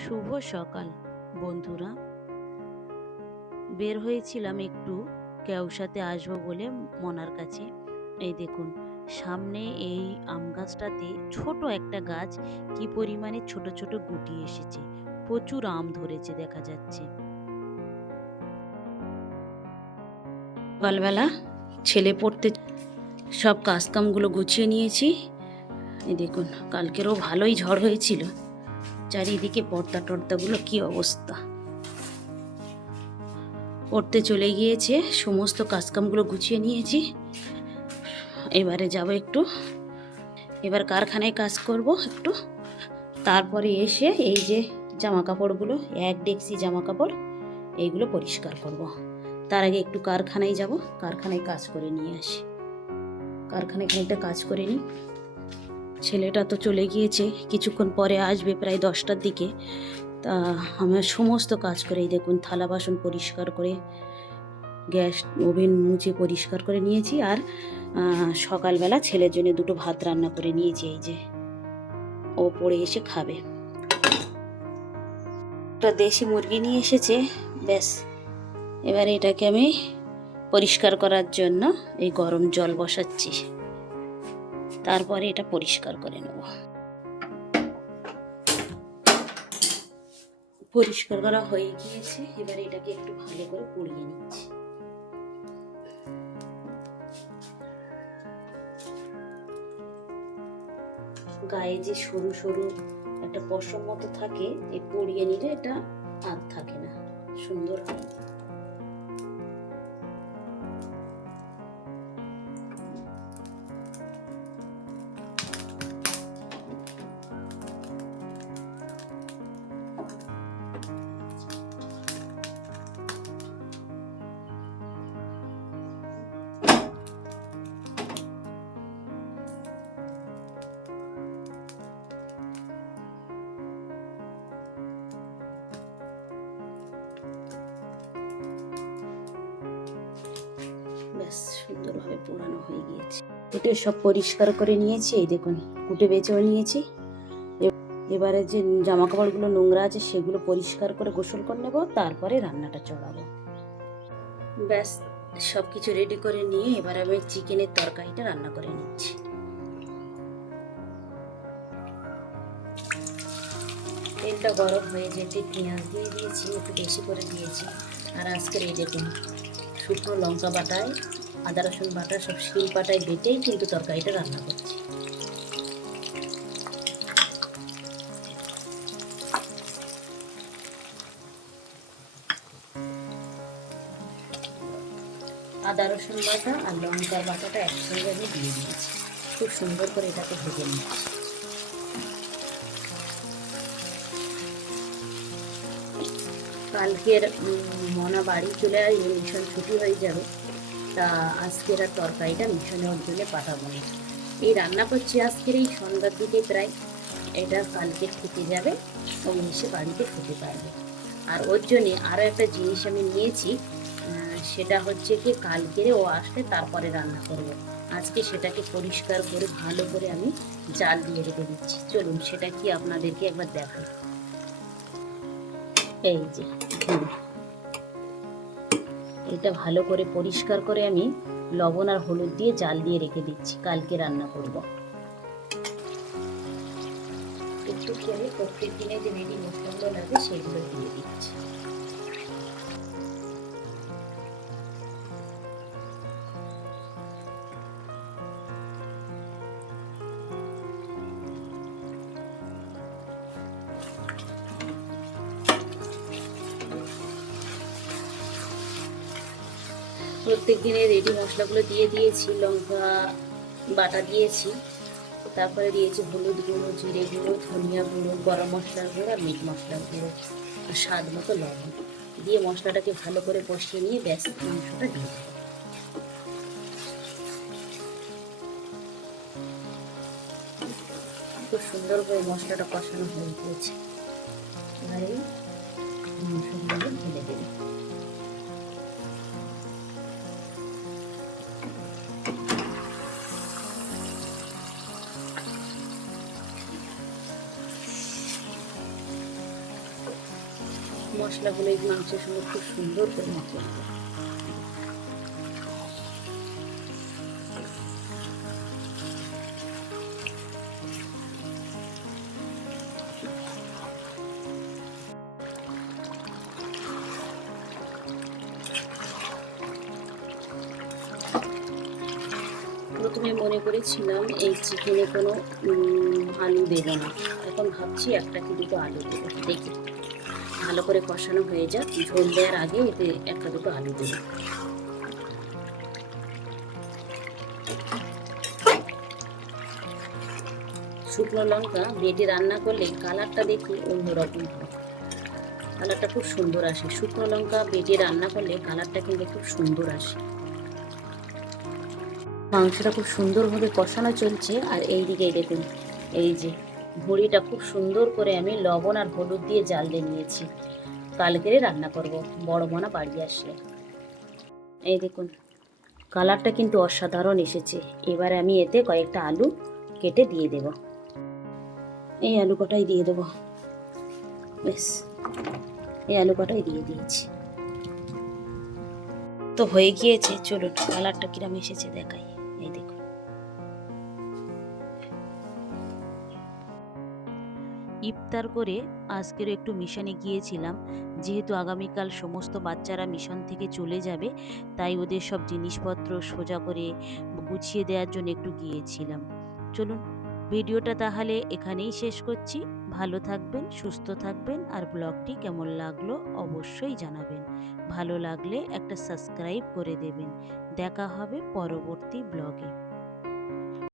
শুভ সকাল বন্ধুরা। বের হয়েছিলাম একটু কেওসাতে আসবো বলে মনার কাছে। এই দেখুন, সামনে এই আম গাছটাতে ছোট একটা গাছ কি পরিমাণে ছোট ছোট গুটি এসেছে, প্রচুর আম ধরেছে দেখা যাচ্ছে। সকালবেলা ছেলে পড়তে সব কাজকামগুলো গুছিয়ে নিয়েছি। এই দেখুন, কালকেরও ভালোই ঝড় হয়েছিল, চারিদিকে পর্দা টর্দাগুলো কি অবস্থা। পড়তে চলে গিয়েছে, সমস্ত কাজকামগুলো গুছিয়ে নিয়েছি। এবারে যাব একটু, এবার কারখানায় কাজ করব একটু, তারপরে এসে এই যে জামা কাপড়গুলো, এক ডেক্সি জামা কাপড়, এইগুলো পরিষ্কার করব। তার আগে একটু কারখানায় যাব, কারখানায় কাজ করে নিয়ে আসি। কারখানায় খানিকটা কাজ করে নিই। ছেলেটা তো চলে গিয়েছে, কিছুক্ষণ পরে আসবে, প্রায় 10টার দিকে। তা আমার সমস্ত কাজ করে, এই দেখুন থালা বাসন পরিষ্কার করে, গ্যাস ওভেন মুছে পরিষ্কার করে নিয়েছি। আর সকালবেলা ছেলের জন্য দুটো ভাত রান্না করে নিয়েছি, এই যে ও পড়ে এসে খাবে। একটা দেশি মুরগি নিয়ে এসেছে, ব্যাস এবারে এটাকে আমি পরিষ্কার করার জন্য এই গরম জল বসাচ্ছি, তারপরে এটা পরিষ্কার করে নেব। পরিষ্কার করা হয়ে গিয়েছে, এবারে এটাকে একটু ভালো করে পুড়িয়ে নিচ্ছি। গায়ে যে সরু সরু একটা পশম মতো থাকে, এই পুড়িয়ে নিলে এটা আর থাকে না, সুন্দর হয়। ব্যাস সুন্দরভাবে পোড়ানো হয়ে গিয়েছে। কুটে সব পরিষ্কার করে নিয়েছি, এই দেখুন কুটে বেছেও নিয়েছি। এবারে যে জামা কাপড়গুলো নোংরা আছে সেগুলো পরিষ্কার করে গোসল করে নেব, তারপরে রান্নাটা চড়াবো। ব্যাস সব কিছু রেডি করে নিয়ে এবার আমি চিকেনের তরকারিটা রান্না করে নিচ্ছি। তেলটা গরম হয়ে যেতে পেঁয়াজ দিয়ে দিয়েছি, একটু বেশি করে দিয়েছি। আর আজকের এই দেখুন শুকনো লঙ্কা বাটায়, আদা রসুন বাটা সব শিল পাটায় বেটেই কিন্তু তরকারিটা রান্না করছি। আদা রসুন বাটা আর লঙ্কার বাটাটা একসঙ্গে আমি দিয়ে দিয়েছি, খুব সুন্দর করে এটাকে ভেজে নিচ্ছি। কালকের মনা বাড়ি চলে আসবে, মিশন ছুটি হয়ে যাবে, তা আজকের আর তরকারিটা মিশনে ওর জন্য পাঠাবো না। এই রান্না করছি আজকের এই সন্ধ্যার দিকে প্রায়, এটা কালকে থেকে যাবে, ও এসে বাড়িতে খেতে পারবে। আর ওর জন্যে আরও একটা জিনিস আমি নিয়েছি, সেটা হচ্ছে কি কালকেরে ও আসলে তারপরে রান্না করব। আজকে সেটাকে পরিষ্কার করে ভালো করে আমি জাল দিয়ে রেখে দিচ্ছি। চলুন সেটা কি আপনাদেরকে একবার দেখাই। এই যে এটা ভালো করে পরিষ্কার করে আমি লবণ আর হলুদ দিয়ে জাল দিয়ে রেখে দিচ্ছি, কালকে রান্না করব। একটু করে প্রত্যেক দিনে যে রেডি মশলাগুলো লাগে সেগুলো দিয়ে দিচ্ছি। প্রত্যেক দিনের রেডি মশলাগুলো দিয়ে দিয়েছি, লঙ্কা বাটা দিয়েছি, তারপরে দিয়েছি হলুদ গুঁড়ো, জিরে গুঁড়ো, ধনিয়া গুঁড়ো, গরম মশলার গুঁড়ো আর মিট মশলার গুঁড়ো, আর স্বাদ মতো লবণ দিয়ে মশলাটাকে ভালো করে কষিয়ে নিয়ে ব্যাস মাংসটা দিয়ে দেবো। খুব সুন্দর করে মশলাটা কষানো হয়ে গিয়েছে, এবারে মাংসগুলো ঢেলে দেবে। মশলাগুলো এই মাংসের সঙ্গে খুব সুন্দর করে মাখিয়ে নেব। প্রথমে মনে করেছিলাম এই চিকেনে কোনো আলু দেবো না, এখন ভাবছি একটা কি দুটো আলু দেবো। দেখি ভালো করে কষানো হয়ে যাক, ঝোল দেওয়ার আগে এতে একটা দুটো আলু দেবো। শুকনো লঙ্কা বেটে রান্না করলে কালারটা দেখি অন্যরকম হয়, কালারটা খুব সুন্দর আসে। শুকনো লঙ্কা বেটে রান্না করলে কালারটা কিন্তু খুব সুন্দর আসে। মাংসটা খুব সুন্দরভাবে কষানো চলছে, আর এই দিকে দেখুন এই যে ভুঁড়িটা খুব সুন্দর করে আমি লবণ আর হলুদ দিয়ে জাল দিয়ে নিয়েছি, কালকেরে রান্না করব বড় মনা বাড়ি আসলে। এই দেখুন কালারটা কিন্তু অসাধারণ এসেছে। এবারে আমি এতে কয়েকটা আলু কেটে দিয়ে দেব, এই আলু কটাই দিয়ে দেবো। বেশ, এই আলু কটাই দিয়ে দিয়েছি। তো হয়ে গিয়েছে, চলুন কালারটা কিরম এসেছে দেখাই। এই দেখুন ইফতার করে আজকের একটু মিশনে গিয়েছিলাম, যেহেতু আগামীকাল সমস্ত বাচ্চারা মিশন থেকে চলে যাবে, তাই ওদের সব জিনিসপত্র সোজা করে গুছিয়ে দেওয়ার জন্য একটু গিয়েছিলাম। চলুন ভিডিওটা তাহলে এখানেই শেষ করছি। ভালো থাকবেন, সুস্থ থাকবেন, আর ব্লগটি কেমন লাগলো অবশ্যই জানাবেন। ভালো লাগলে একটা সাবস্ক্রাইব করে দেবেন। দেখা হবে পরবর্তী ব্লগে।